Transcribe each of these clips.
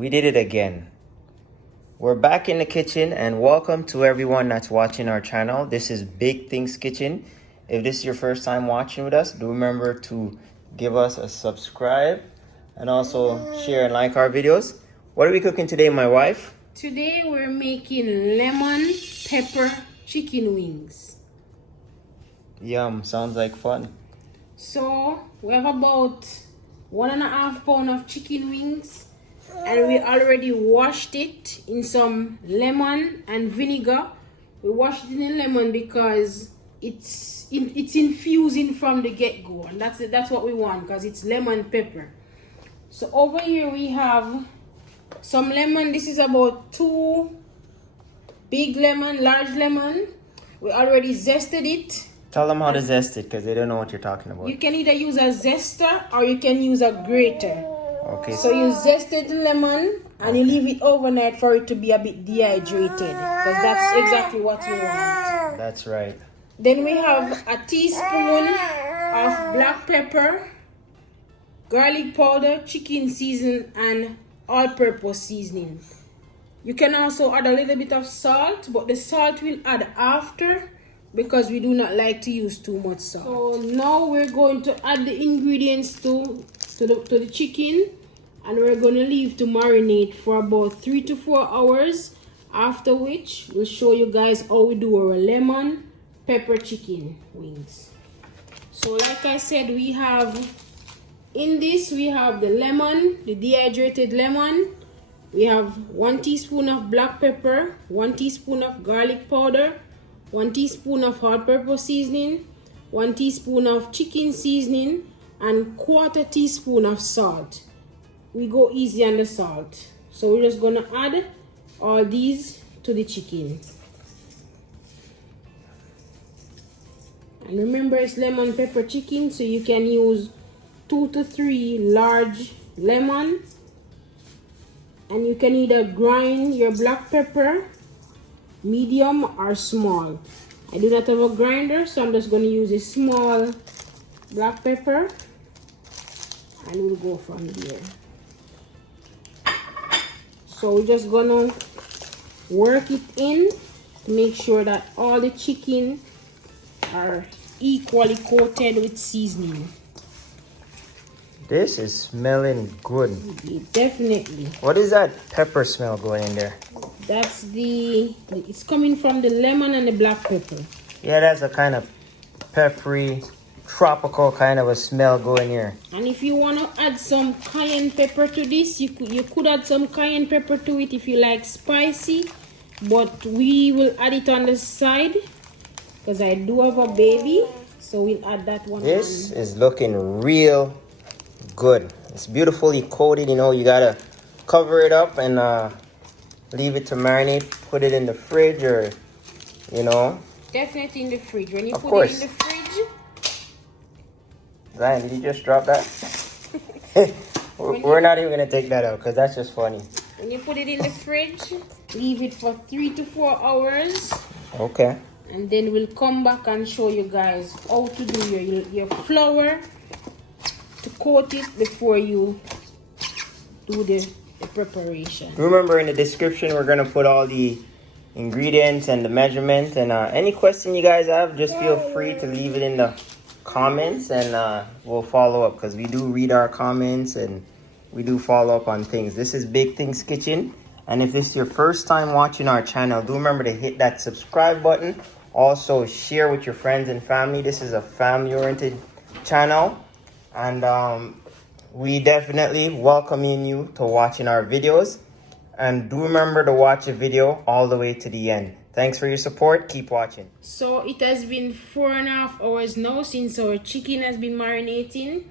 We did it again. We're back in the kitchen, and welcome to everyone that's watching our channel. This is Bigtings Kitchen. If this is your first time watching with us, do remember to give us a subscribe and also share and like our videos. What are we cooking today, my wife? Today we're making lemon pepper chicken wings. Yum, sounds like fun. So we have about 1.5 pounds of chicken wings, and we already washed it in some lemon and vinegar. We washed it in lemon because it's infusing from the get-go, and that's what we want, because it's lemon pepper. So over here we have some lemon. This is about 2 big lemon, large lemon. We already zested it. Tell them how to zest it, because they don't know what you're talking about. You can either use a zester or you can use a grater. Okay. So you zested the lemon and you leave it overnight for it to be a bit dehydrated, because that's exactly what you want. That's right. Then we have a teaspoon of black pepper, garlic powder, chicken seasoning, and all-purpose seasoning. You can also add a little bit of salt, but the salt we'll add after, because we do not like to use too much salt. So now we're going to add the ingredients to the chicken, and we're going to leave to marinate for about 3 to 4 hours, after which we'll show you guys how we do our lemon pepper chicken wings. So like I said, we have the lemon, the dehydrated lemon. We have 1 teaspoon of black pepper, 1 teaspoon of garlic powder, 1 teaspoon of all-purpose seasoning, 1 teaspoon of chicken seasoning, and 1/4 teaspoon of salt. We go easy on the salt. So we're just gonna add all these to the chicken. And remember, it's lemon pepper chicken, so you can use 2 to 3 large lemon. And you can either grind your black pepper medium or small. I do not have a grinder, so I'm just going to use a small black pepper, and we'll go from there. So we're just gonna work it in to make sure that all the chicken are equally coated with seasoning. This is smelling good. Definitely. What is that pepper smell going in there? That's it's coming from the lemon and the black pepper. Yeah, that's a kind of peppery, tropical kind of a smell going here. And if you want to add some cayenne pepper to this, you could add some cayenne pepper to it if you like spicy. But we will add it on the side, because I do have a baby, so we'll add that one. This is looking real good. It's beautifully coated. You know, you gotta cover it up and leave it to marinate. Put it in the fridge, or Definitely in the fridge. When you of put course. it in the fridge. Zion, did you just drop that? We're not even gonna take that out, because that's just funny. When you put it in the fridge, leave it for 3 to 4 hours. Okay. And then we'll come back and show you guys how to do your flour to coat it before you do the preparation. Remember, in the description we're gonna put all the ingredients and the measurement, and any question you guys have, just feel free to leave it in the comments, and we'll follow up, because we do read our comments and we do follow up on things. This is Bigtings Kitchen, and if this is your first time watching our channel, do remember to hit that subscribe button. Also share with your friends and family. This is a family oriented channel, and we definitely welcoming you to watching our videos. And do remember to watch the video all the way to the end. Thanks for your support. Keep watching. So it has been 4.5 hours now since our chicken has been marinating.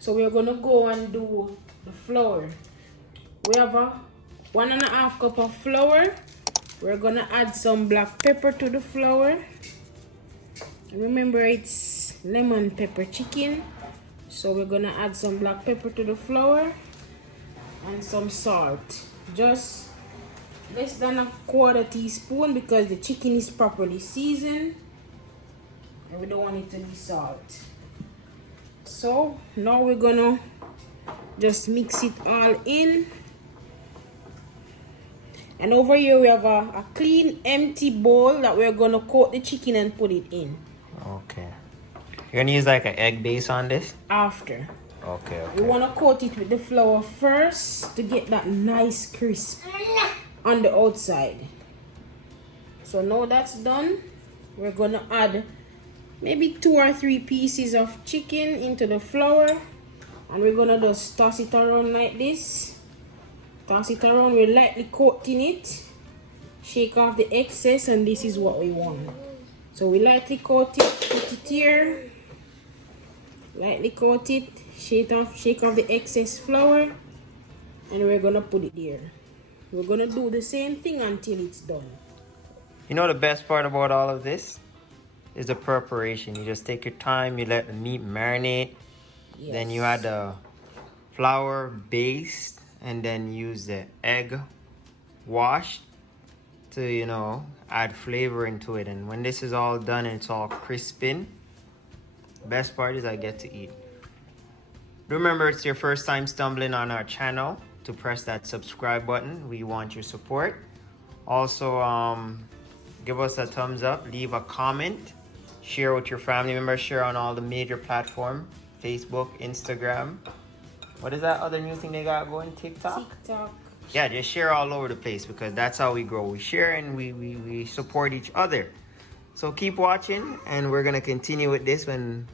So we're gonna go and do the flour. We have a 1.5 cup of flour. We're gonna add some black pepper to the flour. And remember, it's lemon pepper chicken. So we're gonna add some black pepper to the flour and some salt. Just less than 1/4 teaspoon, because the chicken is properly seasoned and we don't want it to be salt. So now we're gonna just mix it all in And over here we have a clean empty bowl that we're gonna coat the chicken and put it in. Okay. You're gonna use like an egg base on this? After. Okay. You wanna coat it with the flour first to get that nice crisp on the outside. So now that's done, we're gonna add maybe 2 or 3 pieces of chicken into the flour, and we're gonna just toss it around like this. Toss it around, we're lightly coating it, shake off the excess, and this is what we want. So we lightly coat it, put it here, lightly coat it, shake off the excess flour, and we're gonna put it there. We're gonna do the same thing until it's done. You know the best part about all of this is the preparation. You just take your time, you let the meat marinate, Yes. then you add the flour base, and then use the egg wash to, you know, add flavor into it. And when this is all done and it's all crisping, best part is I get to eat. Remember, it's your first time stumbling on our channel, to press that subscribe button. We want your support. Also, give us a thumbs up, leave a comment, share with your family members, share on all the major platforms, Facebook, Instagram. What is that other new thing they got going? TikTok? TikTok. Yeah, just share all over the place, because that's how we grow. We share and we support each other. So keep watching, and we're gonna continue with this when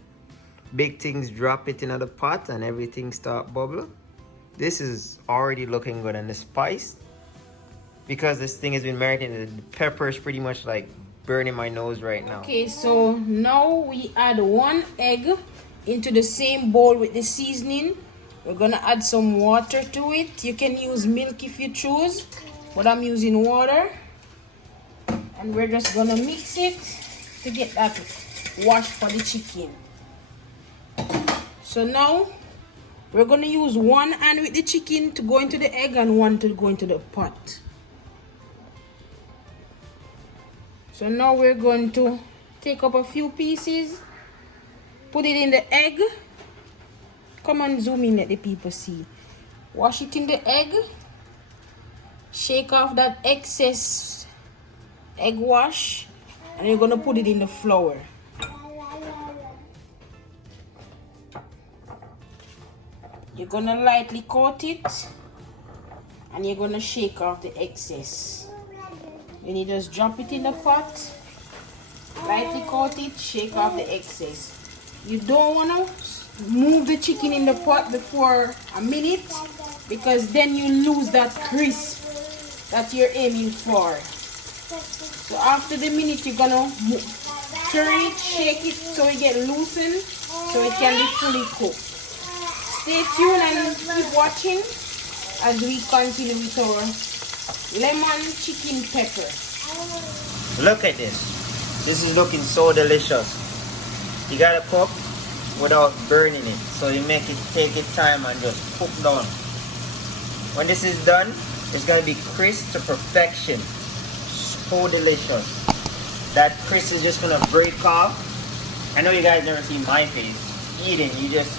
big things drop it in the pot and everything start bubble. This is already looking good, and the spice, because this thing has been marinated, the pepper is pretty much like burning my nose right now. Okay, so now we add 1 egg into the same bowl with the seasoning. We're gonna add some water to it. You can use milk if you choose, but I'm using water. And we're just gonna mix it to get that wash for the chicken. So now we're gonna use 1 hand with the chicken to go into the egg and 1 to go into the pot. So now we're going to take up a few pieces, put it in the egg. Come on, zoom in, let the people see. Wash it in the egg. Shake off that excess egg wash, and you're gonna put it in the flour. You're gonna lightly coat it, and you're gonna shake off the excess. Then you just drop it in the pot, lightly coat it, shake off the excess. You don't wanna move the chicken in the pot before a minute, because then you lose that crisp that you're aiming for. So after the minute, you're gonna turn it, shake it so it get loosened, so it can be fully cooked. Stay tuned and keep watching as we continue with our lemon chicken pepper. Look at this. This is looking so delicious. You gotta cook without burning it, so you make it take it time and just cook down. When this is done, it's gonna be crisp to perfection. So delicious. That crisp is just gonna break off. I know you guys never see my face eating. You just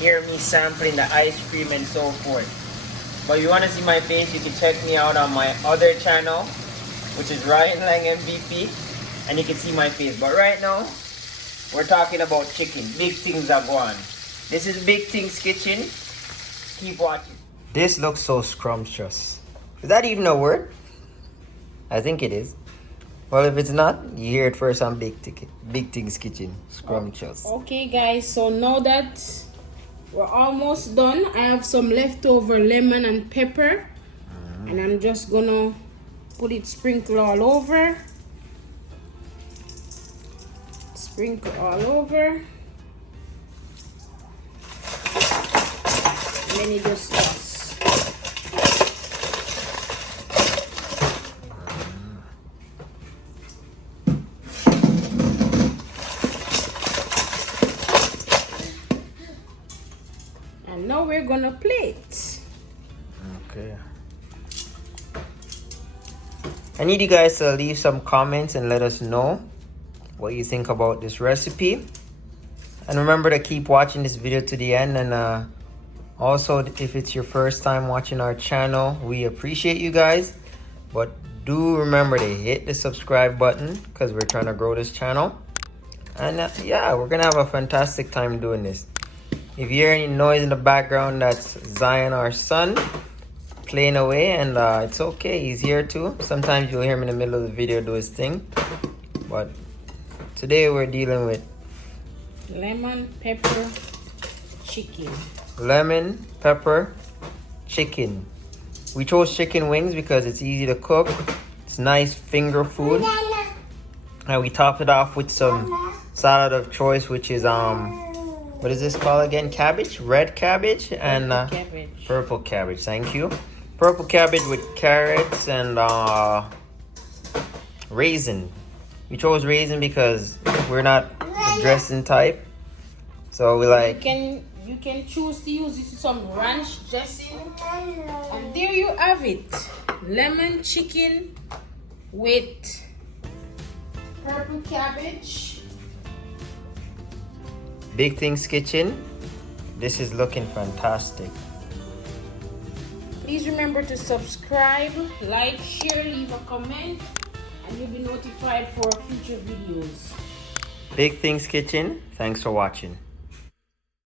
hear me sampling the ice cream and so forth. But if you want to see my face, you can check me out on my other channel, which is Ryan Lang MVP, and you can see my face. But right now, we're talking about chicken. Big things are going. This is Bigtings Kitchen. Keep watching. This looks so scrumptious. Is that even a word? I think it is. Well, if it's not, you hear it first on Bigtings Kitchen. Scrumptious. Okay, guys, so now that we're almost done, I have some leftover lemon and pepper, and I'm just gonna put it, sprinkle all over. Sprinkle all over. And then you just toss. And now we're gonna plate. Okay. I need you guys to leave some comments and let us know what you think about this recipe. And remember to keep watching this video to the end. And also, if it's your first time watching our channel, we appreciate you guys. But do remember to hit the subscribe button because we're trying to grow this channel. And yeah, we're gonna have a fantastic time doing this. If you hear any noise in the background, that's Zion, our son, playing away, and it's okay, he's here too. Sometimes you'll hear him in the middle of the video do his thing. But today we're dealing with lemon pepper chicken. Lemon pepper chicken. We chose chicken wings because it's easy to cook. It's nice finger food. And we topped it off with some salad of choice, which is what is this called again? Cabbage? Red cabbage and Cabbage. purple cabbage. Thank you. Purple cabbage with carrots and raisin. We chose raisin because we're not the dressing type. So we like. You can choose to use this with some ranch dressing. And there you have it. Lemon chicken with purple cabbage. Bigtings Kitchen. This is looking fantastic. Please remember to subscribe, like, share, leave a comment, and you'll be notified for future videos. Bigtings Kitchen. Thanks for watching.